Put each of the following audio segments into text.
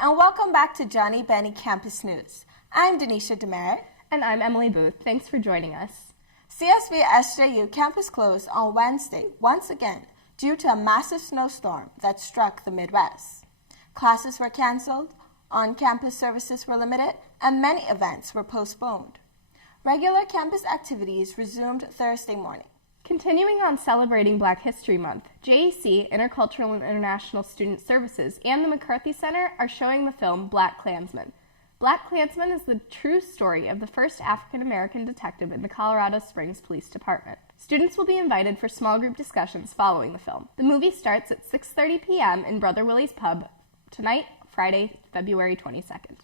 and welcome back to Johnnie Bennie Campus News. I'm Denisha Demerit. And I'm Emily Booth. Thanks for joining us. CSB-SJU campus closed on Wednesday once again due to a massive snowstorm that struck the Midwest. Classes were canceled, on-campus services were limited, and many events were postponed. Regular campus activities resumed Thursday morning. Continuing on celebrating Black History Month, JEC, Intercultural and International Student Services, and the McCarthy Center are showing the film Black Klansman. Black Klansman is the true story of the first African-American detective in the Colorado Springs Police Department. Students will be invited for small group discussions following the film. The movie starts at 6:30 p.m. in Brother Willie's Pub tonight, Friday, February 22nd.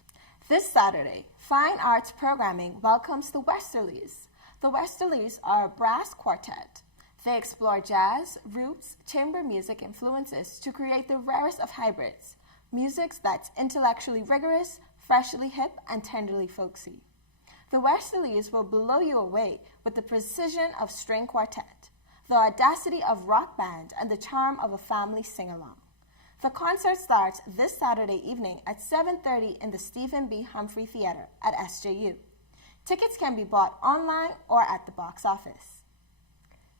This Saturday, Fine Arts Programming welcomes the Westerlies. The Westerlies are a brass quartet. They explore jazz, roots, chamber music influences to create the rarest of hybrids, music that's intellectually rigorous, freshly hip, and tenderly folksy. The Westerlies will blow you away with the precision of string quartet, the audacity of rock band, and the charm of a family sing-along. The concert starts this Saturday evening at 7:30 in the Stephen B. Humphrey Theater at SJU. Tickets can be bought online or at the box office.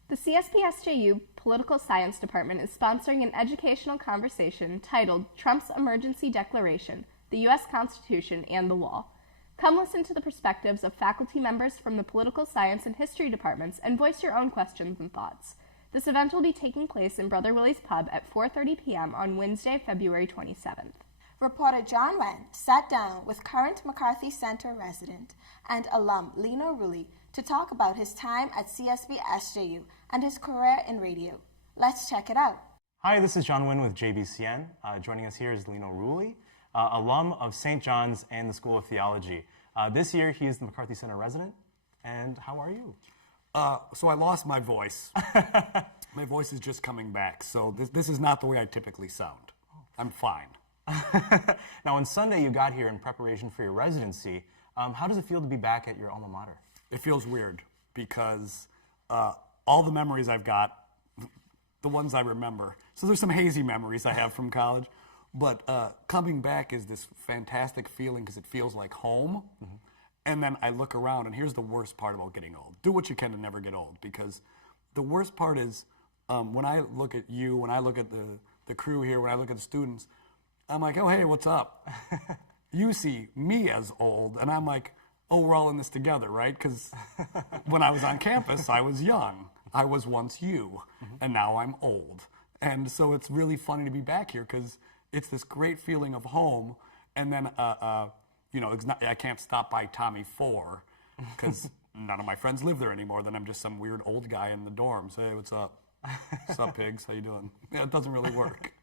The CSB-SJU Political Science Department is sponsoring an educational conversation titled Trump's Emergency Declaration, the U.S. Constitution, and the Law. Come listen to the perspectives of faculty members from the Political Science and History departments and voice your own questions and thoughts. This event will be taking place in Brother Willie's Pub at 4:30 p.m. on Wednesday, February 27th. Reporter John Wen sat down with current McCarthy Center resident and alum Lino Rulli to talk about his time at CSB-SJU and his career in radio. Let's check it out. Hi, this is John Wen with JBCN. Joining us here is Lino Rulli, alum of St. John's and the School of Theology. This year, he is the McCarthy Center resident. And how are you? So I lost my voice. My voice is just coming back, so this is not the way I typically sound. I'm fine. Now, on Sunday, you got here in preparation for your residency. How does it feel to be back at your alma mater? It feels weird because all the memories I've got, the ones I remember, so there's some hazy memories I have from college, but coming back is this fantastic feeling because it feels like home. Mm-hmm. And then I look around, and here's the worst part about getting old. Do what you can to never get old, because the worst part is when I look at you, when I look at the crew here, when I look at the students, I'm like, oh, hey, what's up? You see me as old, and I'm like, oh, we're all in this together, right? Because when I was on campus, I was young. I was once you, and now I'm old. And so it's really funny to be back here because it's this great feeling of home, and then I can't stop by Tommy 4 because none of my friends live there anymore. Then I'm just some weird old guy in the dorms. Hey, what's up? What's up, pigs? How you doing? Yeah, it doesn't really work.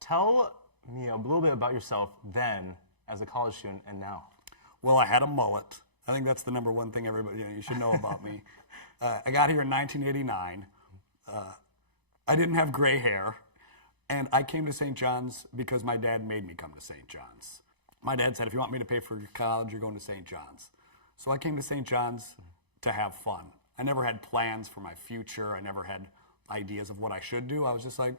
Tell me a little bit about yourself then as a college student and now. Well, I had a mullet. I think that's the number one thing you should know about me. I got here in 1989. I didn't have gray hair, and I came to St. John's because my dad made me come to St. John's. My dad said, if you want me to pay for your college, you're going to St. John's. So I came to St. John's to have fun. I never had plans for my future. I never had ideas of what I should do. I was just like,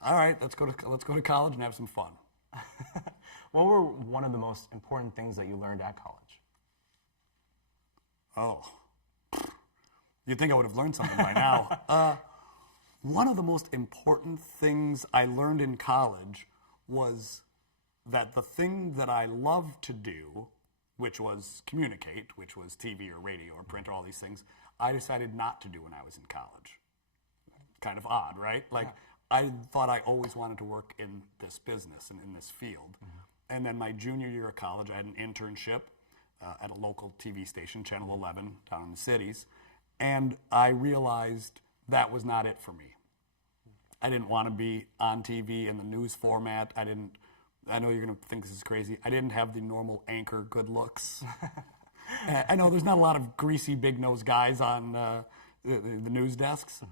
all right, let's go to college and have some fun. What were one of the most important things that you learned at college? Oh, you'd think I would have learned something by now. One of the most important things I learned in college was that the thing that I loved to do, which was communicate, which was TV or radio or print or all these things, I decided not to do when I was in college. Kind of odd, right? Like, I thought I always wanted to work in this business and in this field. Mm-hmm. And then my junior year of college, I had an internship at a local TV station, Channel 11, down in the cities. And I realized that was not it for me. I didn't want to be on TV in the news format. I know you're going to think this is crazy. I didn't have the normal anchor good looks. I know there's not a lot of greasy, big-nosed guys on the news desks.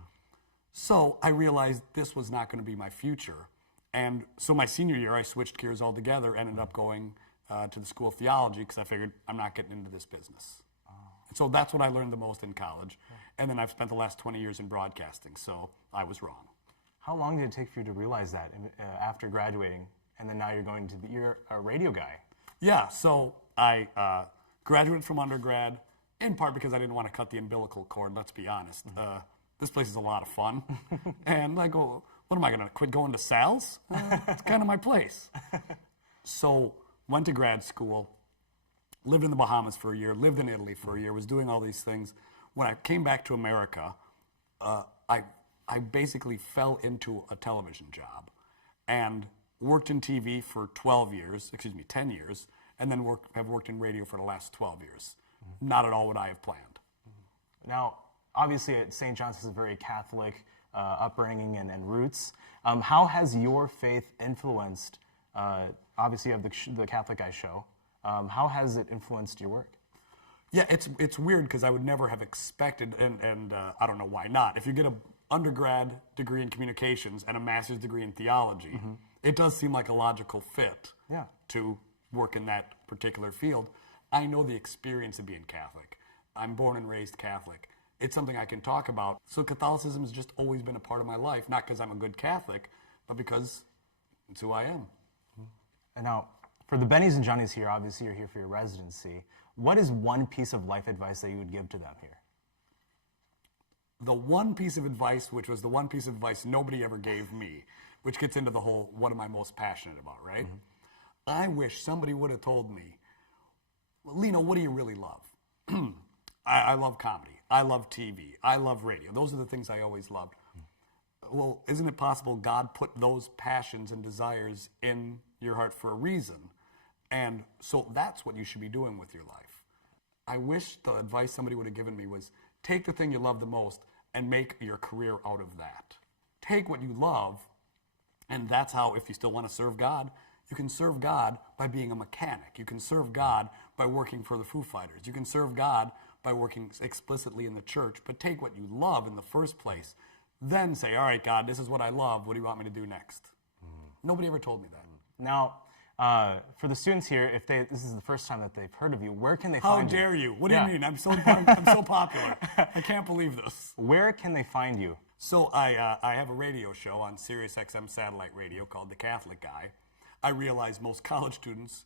So I realized this was not going to be my future. And so my senior year, I switched gears altogether, ended up going to the School of Theology because I figured I'm not getting into this business. Oh. So that's what I learned the most in college. And then I've spent the last 20 years in broadcasting, so I was wrong. How long did it take for you to realize that after graduating and then now you're a radio guy. Yeah, so I graduated from undergrad, in part because I didn't want to cut the umbilical cord, let's be honest. This place is a lot of fun. And I go, what am I going to quit going to Sal's? It's kind of my place. So went to grad school, lived in the Bahamas for a year, lived in Italy for a year, was doing all these things. When I came back to America, I basically fell into a television job and worked in TV for 10 years, and then have worked in radio for the last 12 years. Not at all what I have planned. Now, obviously, St. John's has a very Catholic upbringing and roots. How has your faith influenced, obviously you have the Catholic Guy show, how has it influenced your work? Yeah, it's weird because I would never have expected, and I don't know why not. If you get an undergrad degree in communications and a master's degree in theology, it does seem like a logical fit to work in that particular field. I know the experience of being Catholic. I'm born and raised Catholic. It's something I can talk about. So Catholicism has just always been a part of my life, not because I'm a good Catholic, but because it's who I am. And now, for the Bennies and Johnnies here, obviously you're here for your residency. What is one piece of life advice that you would give to them here? The one piece of advice, which was the one piece of advice nobody ever gave me, which gets into the whole, what am I most passionate about, right? I wish somebody would have told me, Lino, what do you really love? I love comedy. I love TV. I love radio. Those are the things I always loved. Well, isn't it possible God put those passions and desires in your heart for a reason? And so that's what you should be doing with your life. I wish the advice somebody would have given me was, take the thing you love the most and make your career out of that. Take what you love, and that's how, if you still want to serve God, you can serve God by being a mechanic. You can serve God by working for the Foo Fighters. You can serve God by working explicitly in the church, but take what you love in the first place, then say, all right, God, this is what I love. What do you want me to do next? Nobody ever told me that. Now, for the students here, if this is the first time that they've heard of you, where can they find you? How dare you? What do you mean? I'm so popular. I can't believe this. Where can they find you? So I have a radio show on SiriusXM satellite radio called The Catholic Guy. I realize most college students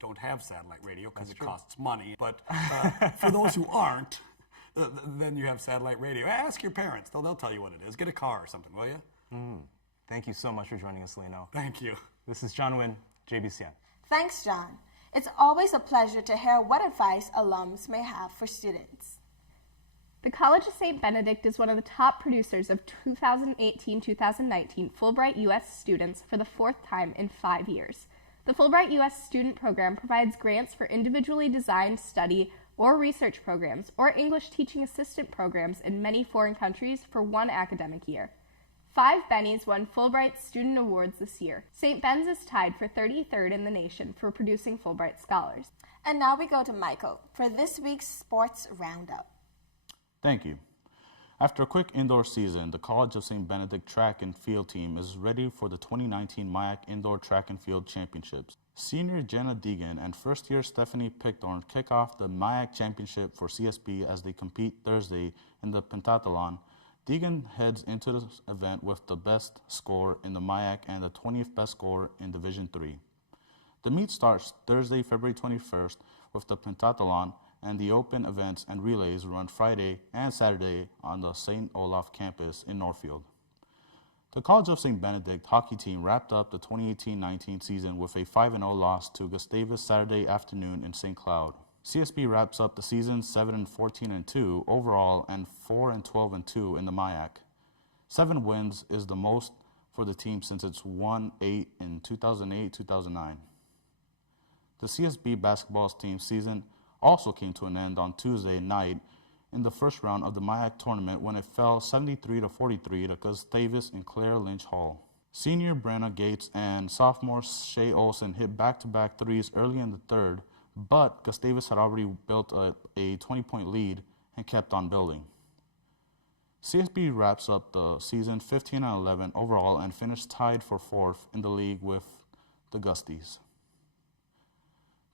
don't have satellite radio because it costs money. But for those who aren't, then you have satellite radio. Ask your parents. They'll tell you what it is. Get a car or something, will you? Thank you so much for joining us, Lino. Thank you. This is John Wynn, JBCN. Thanks, John. It's always a pleasure to hear what advice alums may have for students. The College of St. Benedict is one of the top producers of 2018-2019 Fulbright U.S. students for the fourth time in 5 years. The Fulbright U.S. student program provides grants for individually designed study or research programs or English teaching assistant programs in many foreign countries for one academic year. 5 Bennies won Fulbright Student Awards this year. St. Ben's is tied for 33rd in the nation for producing Fulbright scholars. And now we go to Michael for this week's Sports Roundup. Thank you. After a quick indoor season, the College of St. Benedict track and field team is ready for the 2019 MIAC Indoor Track and Field Championships. Senior Jenna Deegan and first-year Stephanie Pickthorn kick off the MIAC Championship for CSB as they compete Thursday in the pentathlon. Deegan heads into the event with the best score in the MIAC and the 20th best score in Division III. The meet starts Thursday, February 21st with the pentathlon, and the open events and relays run Friday and Saturday on the St. Olaf campus in Northfield. The College of St. Benedict hockey team wrapped up the 2018-19 season with a 5-0 loss to Gustavus Saturday afternoon in St. Cloud. CSB wraps up the season 7-14-2 overall and 4-12-2 in the MIAC. 7 wins is the most for the team since it's won 8 in 2008-2009. The CSB basketball team season also came to an end on Tuesday night in the first round of the MIAC tournament when it fell 73-43 to Gustavus in Claire Lynch Hall. Senior Brenna Gates and sophomore Shay Olsen hit back-to-back threes early in the third, but Gustavus had already built a 20-point lead and kept on building. CSB wraps up the season 15-11 overall and finished tied for 4th in the league with the Gusties.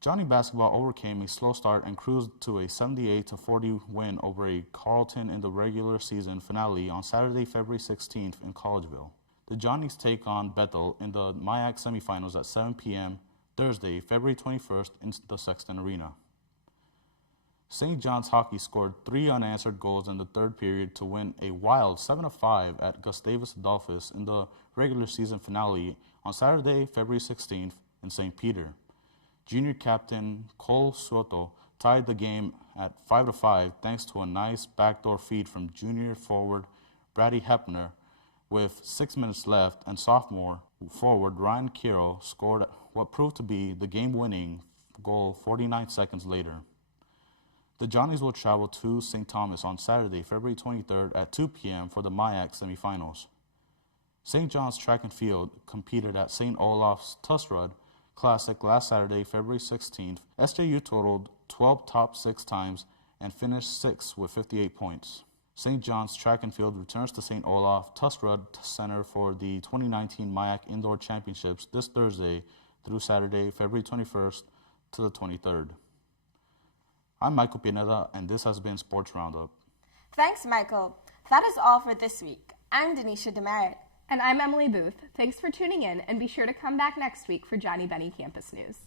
Johnnie basketball overcame a slow start and cruised to a 78-40 win over a Carleton in the regular season finale on Saturday, February 16th in Collegeville. The Johnnies take on Bethel in the MIAC semifinals at 7 p.m. Thursday, February 21st in the Sexton Arena. St. John's Hockey scored 3 unanswered goals in the third period to win a wild 7-5 at Gustavus Adolphus in the regular season finale on Saturday, February 16th in St. Peter. Junior captain Cole Soto tied the game at 5-5 thanks to a nice backdoor feed from junior forward Brady Hepner with 6 minutes left, and sophomore forward Ryan Kiro scored what proved to be the game-winning goal 49 seconds later. The Johnnies will travel to St. Thomas on Saturday, February 23rd at 2 p.m. for the MIAC semifinals. St. John's Track and Field competed at St. Olaf's Tusrud Classic last Saturday, February 16th. SJU totaled 12 top 6 times and finished 6th with 58 points. St. John's Track and Field returns to St. Olaf Tusrud Center for the 2019 MIAC Indoor Championships this Thursday through Saturday, February 21st to the 23rd. I'm Michael Pineda, and this has been Sports Roundup. Thanks, Michael. That is all for this week. I'm Denisha Demerit. And I'm Emily Booth. Thanks for tuning in, and be sure to come back next week for Johnnie Bennie Campus News.